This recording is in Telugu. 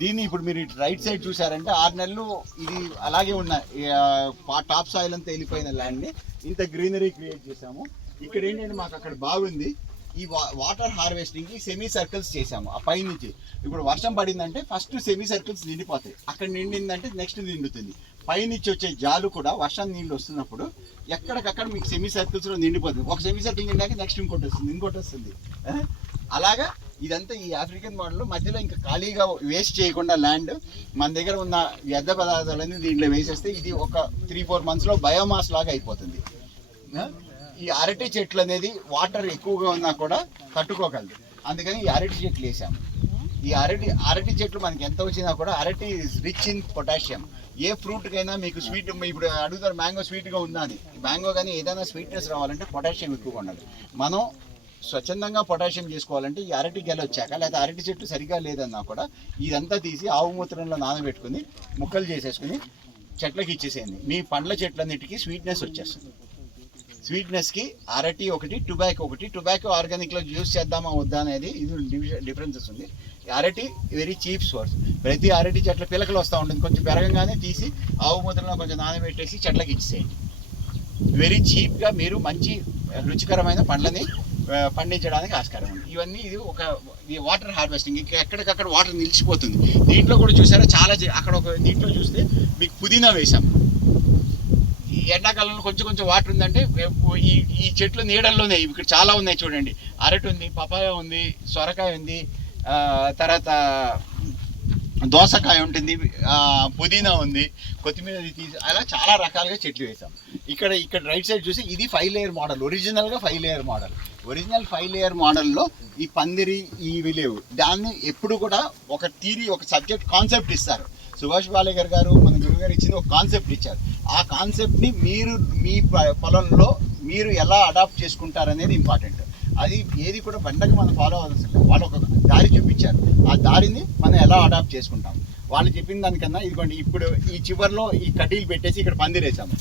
దీన్ని ఇప్పుడు మీరు రైట్ సైడ్ చూసారంటే 6 నెలలు ఇది అలాగే ఉన్న టాప్ సాయిల్ అంతా వెళ్ళిపోయిన ల్యాండ్ని ఇంత గ్రీనరీ క్రియేట్ చేసాము. ఇక్కడ ఏంటంటే మాకు అక్కడ బాగుంది, ఈ వాటర్ హార్వెస్టింగ్కి సెమీ సర్కిల్స్ చేసాము. ఆ పైనుంచి ఇప్పుడు వర్షం పడిందంటే ఫస్ట్ సెమీ సర్కిల్స్ నిండిపోతాయి, అక్కడ నిండిందంటే నెక్స్ట్ నిండుతుంది. పైనుంచి వచ్చే జాలు కూడా వర్షం నీళ్ళు వస్తున్నప్పుడు ఎక్కడికక్కడ మీకు సెమీ సర్కిల్స్లో నిండిపోతుంది. ఒక సెమీ సర్కిల్ నిండాక నెక్స్ట్ ఇంకోటి వస్తుంది. అలాగా ఇదంతా ఈ ఆఫ్రికన్ మోడల్లో మధ్యలో ఇంకా ఖాళీగా వేస్ట్ చేయకుండా ల్యాండ్ మన దగ్గర ఉన్న వ్యర్థ పదార్థాలన్నీ దీంట్లో వేసేస్తే ఇది ఒక 3-4 monthsలో బయోమాస్ లాగా అయిపోతుంది. ఈ అరటి చెట్లు అనేది వాటర్ ఎక్కువగా ఉన్నా కూడా తట్టుకోగలదు, అందుకని ఈ అరటి చెట్లు వేసాము. ఈ అరటి చెట్లు మనకి ఎంత వచ్చినా కూడా అరటి రిచ్ ఇన్ పొటాషియం. ఏ ఫ్రూట్కైనా మీకు స్వీట్, ఇప్పుడు అడుగుతారు మ్యాంగో స్వీట్గా ఉందా అని. మ్యాంగో కానీ ఏదైనా స్వీట్నెస్ రావాలంటే పొటాషియం ఎక్కువగా ఉండాలి. మనం స్వచ్ఛందంగా పొటాషియం చేసుకోవాలంటే ఈ అరటి గెల వచ్చాక, లేకపోతే అరటి చెట్టు సరిగా లేదన్నా కూడా ఇదంతా తీసి ఆవు మూత్రంలో నానబెట్టుకుని ముక్కలు చేసేసుకుని చెట్లకి ఇచ్చేసేయండి. మీ పండ్ల చెట్లన్నిటికీ స్వీట్నెస్ వచ్చేస్తుంది. స్వీట్నెస్కి అరటి ఒకటి, టొబాకో ఒకటి. టొబాకో ఆర్గానిక్లో యూజ్ చేద్దామా వద్దా అనేది ఇది డిఫరెన్సెస్ ఉంది. అరటి వెరీ చీప్ సోర్స్. ప్రతి అరటి చెట్ల పిలకలు వస్తూ ఉంటుంది, కొంచెం పెరగంగానే తీసి ఆవు మూత్రంలో కొంచెం నానబెట్టేసి చెట్లకి ఇచ్చేసేయండి. వెరీ చీప్గా మీరు మంచి రుచికరమైన పండ్లని పండించడానికి ఆస్కారం ఉంది. ఇవన్నీ ఇది ఒక వాటర్ హార్వెస్టింగ్. ఎక్కడికక్కడ వాటర్ నిలిచిపోతుంది. దీంట్లో కూడా చూసారా చాలా, అక్కడ ఒక దీంట్లో చూస్తే మీకు పుదీనా వేసాం. ఈ ఎండాకాలంలో కొంచెం వాటర్ ఉందంటే ఈ చెట్లు నీడల్లోనే ఇక్కడ చాలా ఉన్నాయి చూడండి. అరటి ఉంది, పపాయ ఉంది, సొరకాయ ఉంది, తర్వాత దోసకాయ ఉంటుంది, పుదీనా ఉంది, కొత్తిమీర తీసి అలా చాలా రకాలుగా చెట్లు వేసాం. ఇక్కడ రైట్ సైడ్ చూసి ఇది 5 లేయర్ మోడల్. ఒరిజినల్గా 5 లేయర్ మోడల్. ఒరిజినల్ 5 లేయర్ మోడల్లో ఈ పందిరి ఇవి లేవు. దాన్ని ఎప్పుడు కూడా ఒక థియరీ, ఒక సబ్జెక్ట్ కాన్సెప్ట్ ఇస్తారు. సుభాష్ పాలేకర్ గారు మన గురువు గారు ఇచ్చింది ఒక కాన్సెప్ట్ ఇచ్చారు. ఆ కాన్సెప్ట్ని మీరు మీ పొలంలో మీరు ఎలా అడాప్ట్ చేసుకుంటారనేది ఇంపార్టెంట్. అది ఏది కూడా బండగా మనం ఫాలో అవ్వాల్సి లేదు. వాళ్ళు ఒక దారి చూపించారు, ఆ దారిని మనం ఎలా అడాప్ట్ చేసుకుంటాం. వాళ్ళు చెప్పిన దానికన్నా ఇదిగోండి ఇప్పుడు ఈ చివర్లో ఈ కడ్డీలు పెట్టేసి ఇక్కడ పందిరేసాము.